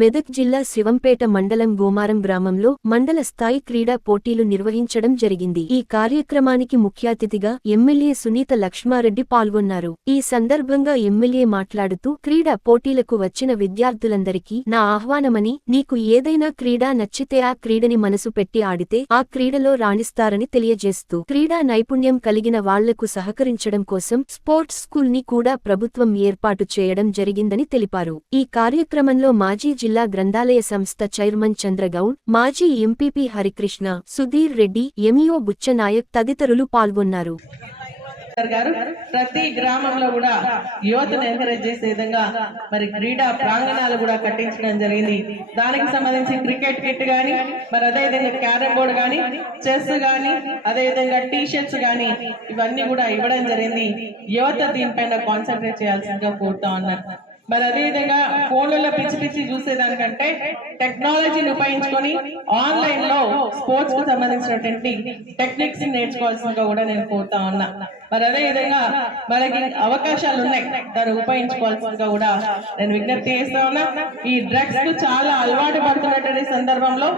మెదక్ జిల్లా శివంపేట మండలం గోమారం గ్రామంలో మండల స్థాయి క్రీడా పోటీలు నిర్వహించడం జరిగింది. ఈ కార్యక్రమానికి ముఖ్యాతిథిగా ఎమ్మెల్యే సునీత లక్ష్మారెడ్డి పాల్గొన్నారు. ఈ సందర్భంగా ఎమ్మెల్యే మాట్లాడుతూ క్రీడా పోటీలకు వచ్చిన విద్యార్థులందరికీ నా ఆహ్వానమని, నీకు ఏదైనా క్రీడ నచ్చితే ఆ క్రీడని మనసు పెట్టి ఆడితే ఆ క్రీడలో రాణిస్తారని తెలియజేస్తూ క్రీడా నైపుణ్యం కలిగిన వాళ్లకు సహకరించడం కోసం స్పోర్ట్స్ స్కూల్ ని కూడా ప్రభుత్వం ఏర్పాటు చేయడం జరిగిందని తెలిపారు. ఈ కార్యక్రమంలో మాజీ జిల్లా గ్రంథాలయ సంస్థ చైర్మన్ చంద్రగౌడ్, మాజీ ఎంపీపీ హరికృష్ణ, సుధీర్ రెడ్డి, ఎంఈఓ బుచ్చనాయక్ తదితరులు పాల్గొన్నారు. ప్రతి గ్రామంలో కూడా యువతను ఎంకరేజ్ చేసే విధంగా మరి క్రీడా ప్రాంగణాలు కూడా కట్టించడం జరిగింది. దానికి సంబంధించి క్రికెట్ కిట్ గానీ, మరి అదేవిధంగా క్యారమ్ బోర్డ్ గానీ, చెస్ గానీ, అదేవిధంగా టీ షర్ట్స్ గానీ ఇవన్నీ కూడా ఇవ్వడం జరిగింది. యువత దీనిపైన కాన్సన్ట్రేట్ చేయాల్సిందిగా కోరుతా ఉన్నారు. మరి అదేవిధంగా ఫోన్లలో పిచ్చి పిచ్చి చూసేదానికంటే టెక్నాలజీని ఉపయోగించుకొని ఆన్లైన్ లో స్పోర్ట్స్ కు సంబంధించినటువంటి టెక్నిక్స్ నేర్చుకోవాల్సిందిగా కూడా నేను కోరుతా ఉన్నా. మరి అదేవిధంగా మనకి అవకాశాలు ఉన్నాయి, దాన్ని ఉపయోగించుకోవాల్సిందిగా కూడా నేను విజ్ఞప్తి చేస్తా ఉన్నా. ఈ డ్రగ్స్ కు చాలా అలవాటు పడుతున్నటువంటి సందర్భంలో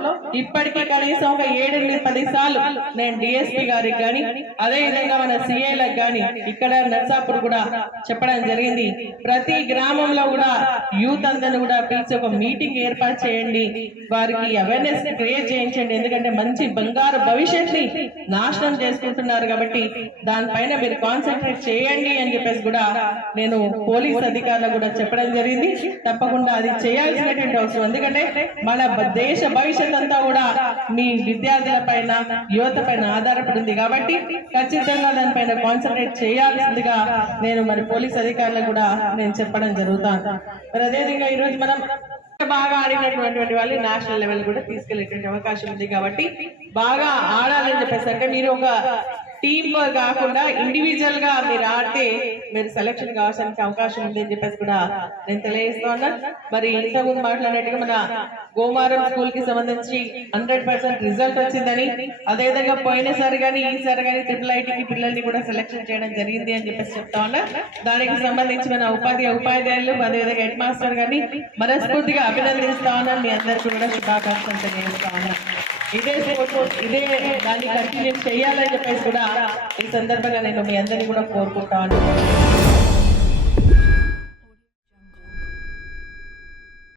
ఇప్పటికీ కనీసం ఒక 7-10 సార్లు నేను డిఎస్పీ గారికి గాని, అదేవిధంగా మన సిఐలకు గాని ఇక్కడ నర్సాపూర్ కూడా చెప్పడం జరిగింది. ప్రతి గ్రామంలో కూడా యూత్ అందరిని కూడా పిలిచి ఒక మీటింగ్ ఏర్పాటు చేయండి, వారికి అవేర్నెస్ క్రియేట్ చేయించండి. ఎందుకంటే మంచి బంగారు భవిష్యత్ ని నాశనం చేసుకుంటున్నారు కాబట్టి దానిపైన మీరు కాన్సన్ట్రేట్ చేయండి అని చెప్పేసి కూడా నేను పోలీస్ అధికారులకు కూడా చెప్పడం జరిగింది. తప్పకుండా అది చేయాల్సినటువంటి అవసరం. ఎందుకంటే మన దేశ భవిష్యత్ అంతా కూడా మీ విద్యార్థుల పైన, యువత పైన ఆధారపడింది కాబట్టి ఖచ్చితంగా దానిపైన కాన్సన్ట్రేట్ చేయాల్సిందిగా నేను మరి పోలీస్ అధికారులకు కూడా నేను చెప్పడం జరుగుతుంది. మరి అదేవిధంగా ఈ రోజు మనం బాగా ఆడినటువంటి వాళ్ళు నేషనల్ లెవెల్ కూడా తీసుకెళ్లేటువంటి అవకాశం ఉంది కాబట్టి బాగా ఆడాలని చెప్పేసి, అంటే మీరు ఒక టీమ్ కాకుండా ఇండివిజువల్ గా మీరు ఆడితే మీరు సెలక్షన్ కావాల్సిన అవకాశం ఉంది అని చెప్పేసి కూడా నేను తెలియజేస్తా ఉన్నా. మరి ఇంతకుముందు మాట్లాడినట్టుగా మన గోమారం స్కూల్ కి సంబంధించి 100% రిజల్ట్ వచ్చిందని, అదేవిధంగా పోయినసారి కానీ ఈసారి కానీ IIITకి పిల్లల్ని కూడా సెలక్షన్ చేయడం జరిగింది అని చెప్పేసి చెప్తా ఉన్నా. దానికి సంబంధించి మన ఉపాధ్యాయులు, అదేవిధంగా హెడ్ మాస్టర్ గారిని మనస్ఫూర్తిగా అభినందిస్తా ఉన్నా. మీ అందరికీ కూడా శుభాకాంక్షలు తెలియజేస్తా ఉన్నా. ఇదే దాన్ని కంటిన్యూ చేయాలని చెప్పేసి కూడా ఈ సందర్భంగా నేను మీ అందరినీ కూడా కోరుకుంటా ఉన్నాను.